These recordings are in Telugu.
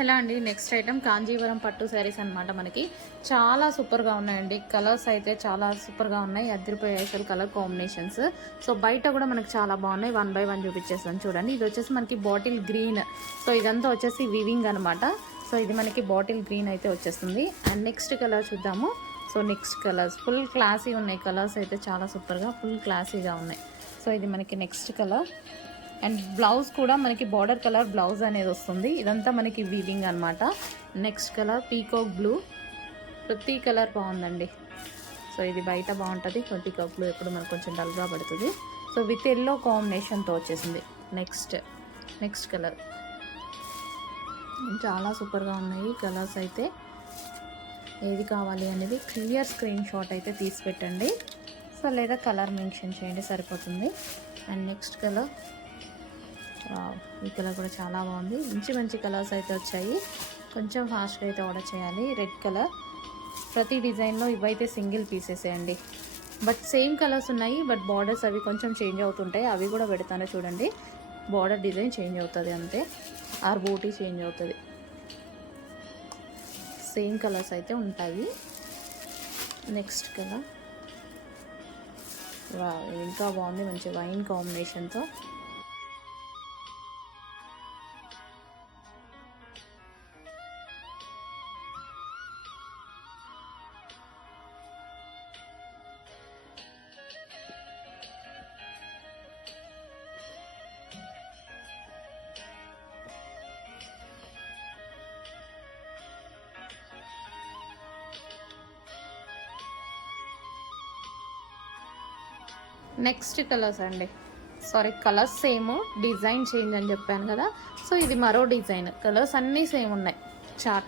హలో అండి, నెక్స్ట్ ఐటమ్ కాంజీవరం పట్టు శారీస్ అనమాట. మనకి చాలా సూపర్గా ఉన్నాయండి. కలర్స్ అయితే చాలా సూపర్గా ఉన్నాయి, అదిరిపోయాయి అసలు కలర్ కాంబినేషన్స్. సో బయట కూడా మనకి చాలా బాగున్నాయి. 1 బై 1 చూపించేస్తాను చూడండి. ఇది వచ్చేసి మనకి బాటిల్ గ్రీన్. సో ఇదంతా వచ్చేసి వివింగ్ అనమాట. సో ఇది మనకి బాటిల్ గ్రీన్ అయితే వచ్చేస్తుంది. అండ్ నెక్స్ట్ కలర్ చూద్దాము. So next colours full classy ఉన్నాయి. కలర్స్ అయితే చాలా సూపర్గా ఫుల్ క్లాసీగా ఉన్నాయి. సో ఇది మనకి నెక్స్ట్ కలర్. అండ్ బ్లౌజ్ కూడా మనకి బార్డర్ కలర్ బ్లౌజ్ అనేది వస్తుంది. ఇదంతా మనకి వీవింగ్ అనమాట. Next colour peacock blue. ప్రతి కలర్ బాగుందండి. సో ఇది బయట బాగుంటుంది. పీకాక్ బ్లూ ఎప్పుడు మనకు కొంచెం డల్గా పడుతుంది. సో విత్ ఎల్లో కాంబినేషన్తో వచ్చేసింది. నెక్స్ట్ కలర్ చాలా సూపర్గా ఉన్నాయి కలర్స్ అయితే. ఏది కావాలి అనేది క్లియర్ స్క్రీన్ షాట్ అయితే తీసి పెట్టండి. సో లేదా కలర్ మెన్షన్ చేయండి సరిపోతుంది. అండ్ నెక్స్ట్ కలర్, ఈ కలర్ కూడా చాలా బాగుంది. మంచి కలర్స్ అయితే వచ్చాయి. కొంచెం ఫాస్ట్గా అయితే ఆర్డర్ చేయాలి. Red colour. ప్రతి డిజైన్లో ఇవైతే సింగిల్ పీసెస్ అండి, బట్ సేమ్ కలర్స్ ఉన్నాయి. బట్ బార్డర్స్ అవి కొంచెం చేంజ్ అవుతుంటాయి. అవి కూడా పెడతాను చూడండి. బార్డర్ డిజైన్ చేంజ్ అవుతుంది అంతే, ఆర్ బూటీ చేంజ్ అవుతుంది. సేమ్ కలర్స్ అయితే ఉంటాయి. నెక్స్ట్ కలర్ ఇంకా బాగుంది, మంచి వైన్ కాంబినేషన్తో. నెక్స్ట్ కలర్స్ అండి. Sorry, colours same, design change అని చెప్పాను కదా. సో ఇది మరో డిజైన్. కలర్స్ అన్నీ సేమ్ ఉన్నాయి.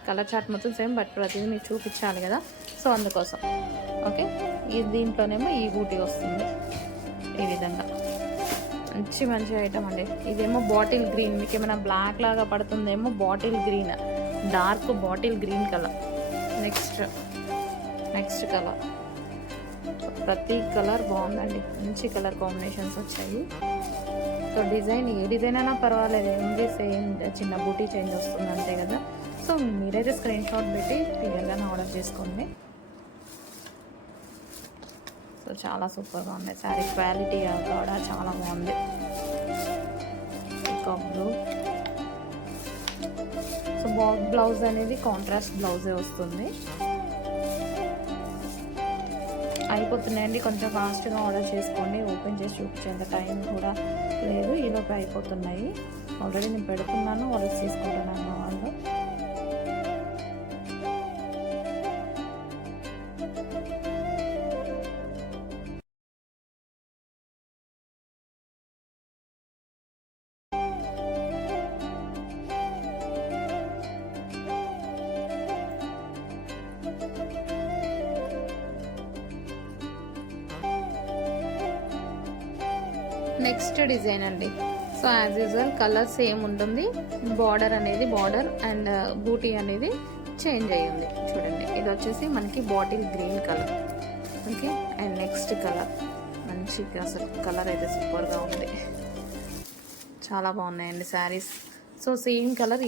కలర్ చార్ట్ మొత్తం సేమ్, బట్ ప్రతిదీ మీకు చూపించాలి కదా. సో అందుకోసం ఓకే. దీంట్లోనేమో ఈ బూటీ వస్తుంది ఈ విధంగా. మంచి ఐటమ్ అండి. ఇదేమో బాటిల్ గ్రీన్. మీకు ఏమైనా బ్లాక్ లాగా పడుతుందేమో, bottle green, dark bottle green colour. Next colour. ప్రతి కలర్ బాగుందండి. మంచి కలర్ కాంబినేషన్స్ వచ్చాయి. సో డిజైన్ ఏ డిజైన్ అయినా పర్వాలేదు, ఏంటి సేమ్ చిన్న బూటీ చేంజ్ వస్తుంది అంతే కదా. సో మీరైతే స్క్రీన్ షాట్ పెట్టి క్లియర్గానే ఆర్డర్ చేసుకోండి. సో చాలా సూపర్గా ఉంది. శారీ క్వాలిటీ కూడా చాలా బాగుంది. బ్లూ. సో బ్లౌజ్ అనేది కాంట్రాస్ట్ బ్లౌజే వస్తుంది. అయిపోతున్నాయండి. కొంచెం ఫాస్ట్గా ఆర్డర్ చేసుకోండి. ఓపెన్ చేసి చూపించేంత టైం కూడా లేదు. ఈలోపు అయిపోతున్నాయి. ఆల్రెడీ నేను పెడుతున్నాను, ఆర్డర్ తీసుకుంటున్నాను వాళ్ళు. నెక్స్ట్ డిజైన్ అండి. So as usual colour same ఉంటుంది. బార్డర్ అనేది బార్డర్ అండ్ బూటీ అనేది చేంజ్ అయ్యింది చూడండి. ఇది వచ్చేసి మనకి bottle green colour. Okay. And next colour మంచి అసలు కలర్ అయితే సూపర్గా ఉంది. చాలా బాగున్నాయండి శారీస్. సో సేమ్ కలర్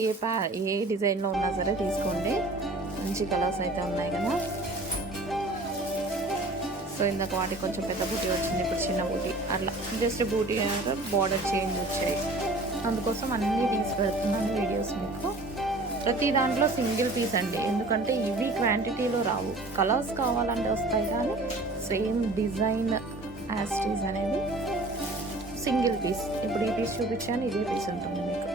ఏ డిజైన్లో ఉన్నా సరే తీసుకోండి. మంచి కలర్స్ అయితే ఉన్నాయి కదా. సో ఇందాక వాటికి కొంచెం పెద్ద బూటీ వచ్చింది, ఇప్పుడు చిన్న బూటీ, అట్లా జస్ట్ బూటీ బార్డర్ చేంజ్ వచ్చాయి. అందుకోసం అన్నీ తీసి పెడుతున్నాను వీడియోస్ మీకు. ప్రతి దాంట్లో సింగిల్ పీస్ అండి, ఎందుకంటే ఇవి క్వాంటిటీలో రావు. కలర్స్ కావాలంటే వస్తాయి, కానీ సేమ్ డిజైన్ యాస్టీస్ అనేది సింగిల్ పీస్. ఇప్పుడు ఈ పీస్ చూపించాను, ఇదే పీస్ ఉంటుంది మీకు.